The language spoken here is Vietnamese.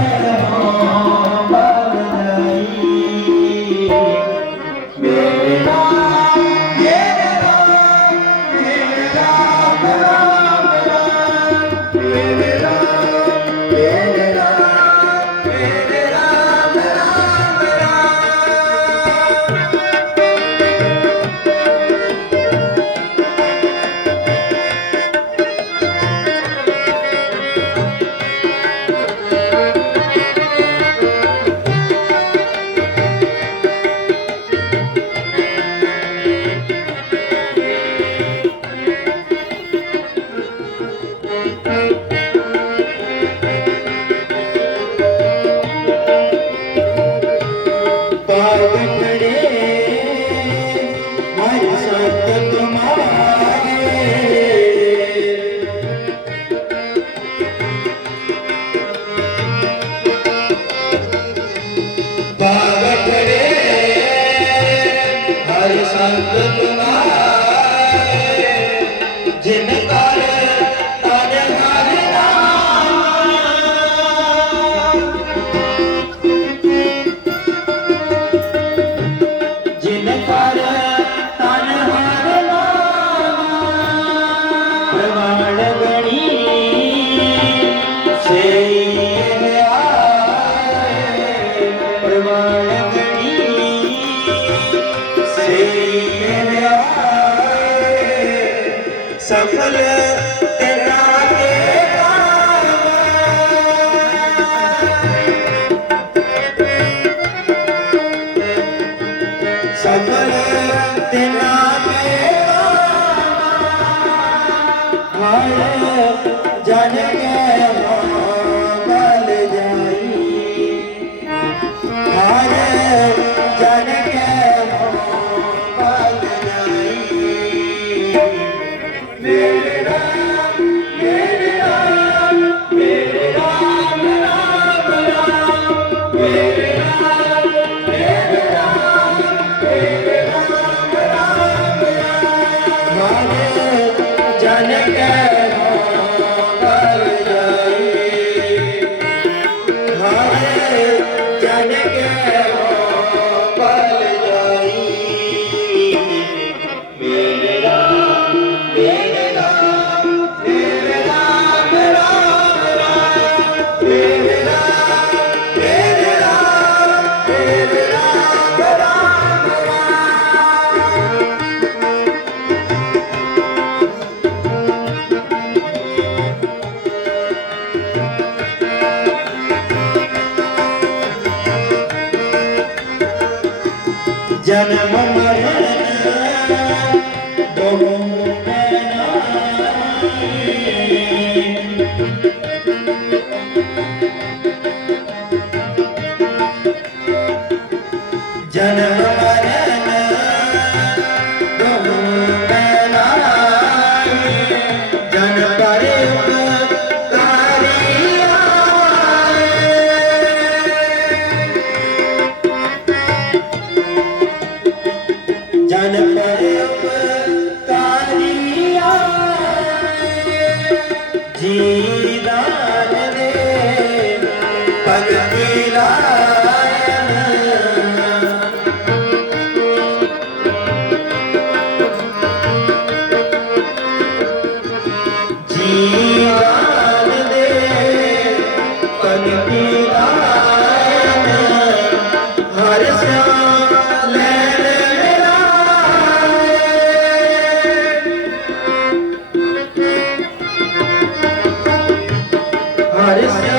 Yeah. Thank you. तेरा के Janake, Janake, जन्म मरण दोनों ભક્તિ દાન રે Paris.